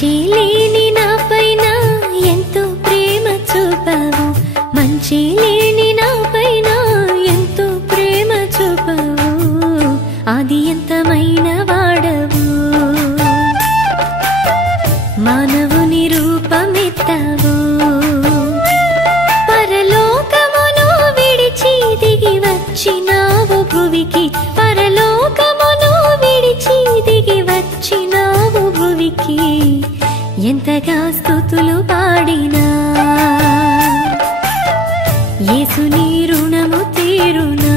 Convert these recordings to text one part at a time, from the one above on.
మంచి లేని నాపైన ఎంతో ప్రేమ చూపావు, మంచి లేని నాపైన ఎంతో ప్రేమ చూపావు, ఆది అంతమైన వాడవు, మానవుని రూపమెత్తావు, పరలోకమును విడిచి దిగి వచ్చినావు భువికి, పరలోకమును విడిచి దిగి వచ్చినావు భువికి, ఎంతగా స్తుతులు పాడినా యేసుని రుణము తీరునా.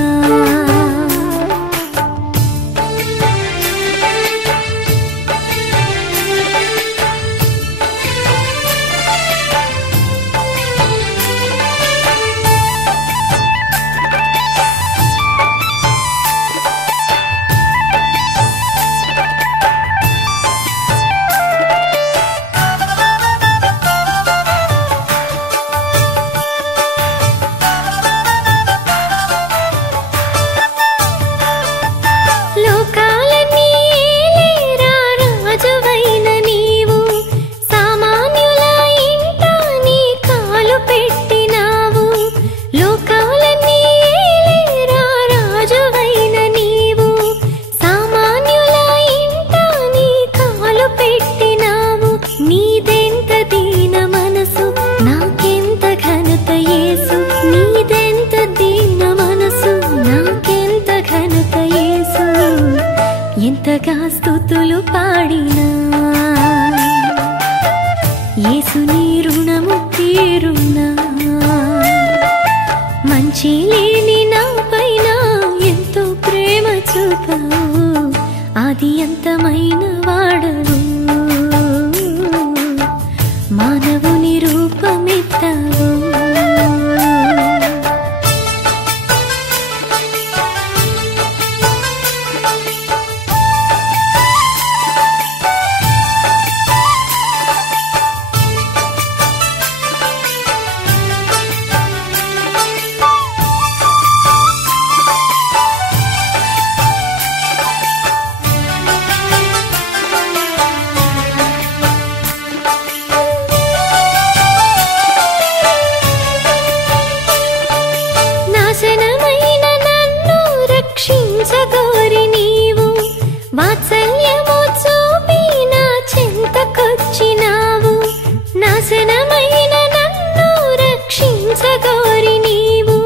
ఎంతగా స్తుతులు పాడినా యేసుని రుణము తీరునా. మంచి లేని నాపైన ఎంతో ప్రేమ చూపావు, ఆది అంతమైన వాడవు, మానవుని రూపమెత్తావు. నాశనమైన నన్ను రక్షించగోరి నీవు, వాత్సల్యము చూపి నా చెంతకొచ్చినావు. నాశనమైన నన్ను రక్షించగోరి నీవు,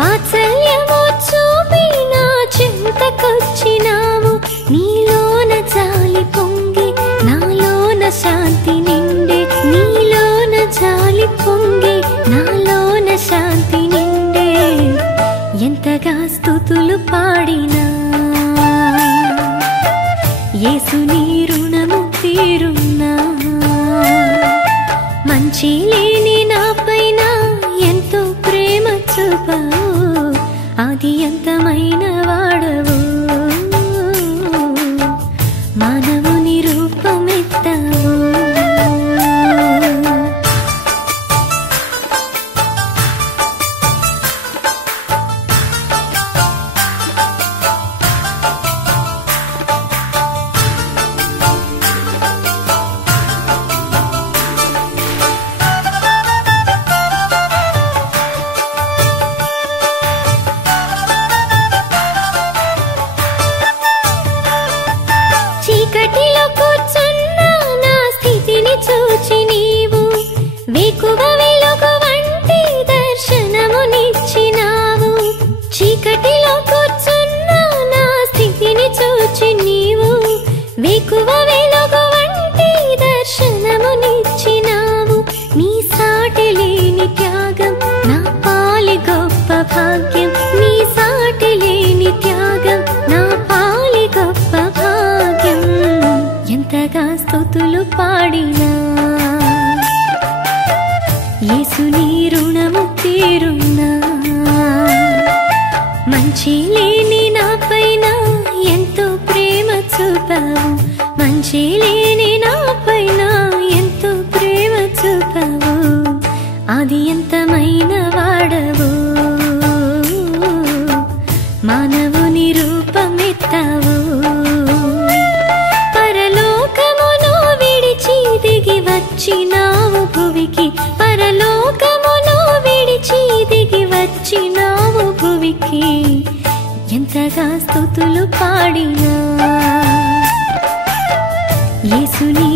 వాత్సల్యము చూపి నా చెంతకొచ్చినావు. నీలోన జాలి పొంగి నాలోన శాంతి నిండే, నీలోన జాలి పొంగి నాలోన శాంతి నిండే, ఎంతగా స్తుతులు పాడినా యేసుని రుణము తీరునా. మంచి లేని నాపైన ఎంతో ప్రేమ చూపావు, ఆది అంతమైన వాడవు, మానవుని రూపమెత్తావు. చీకటిలో కూర్చున్న నా స్థితిని చూచి నీవు, వేకువ వెలుగు వంటి దర్శనమునిచ్చినావు. చీకటిలో కూర్చున్న నా స్థితిని చూచి నీవు, వేకువ వెలుగు వంటి దర్శనమునిచ్చినావు. నీ సాటి లేని త్యాగం నా పాలి గొప్ప భాగ్యం, నీ సాటి లేని త్యాగం నా పాలి గొప్ప భాగ్యం, ఎంతగా స్తుతులు పాడినా యేసుని రుణము తీరునా. మంచి లేని నాపైన ఎంతో ప్రేమ చూపావు, మంచి లేని నాపైన ఎంతో ప్రేమ చూపావు, ఆది అంతమైన వాడవు, మానవుని రూపమెత్తావు. పరలోకమును విడిచి నీకే ఎంతగా స్తుతులు పాడినా యేసు నీ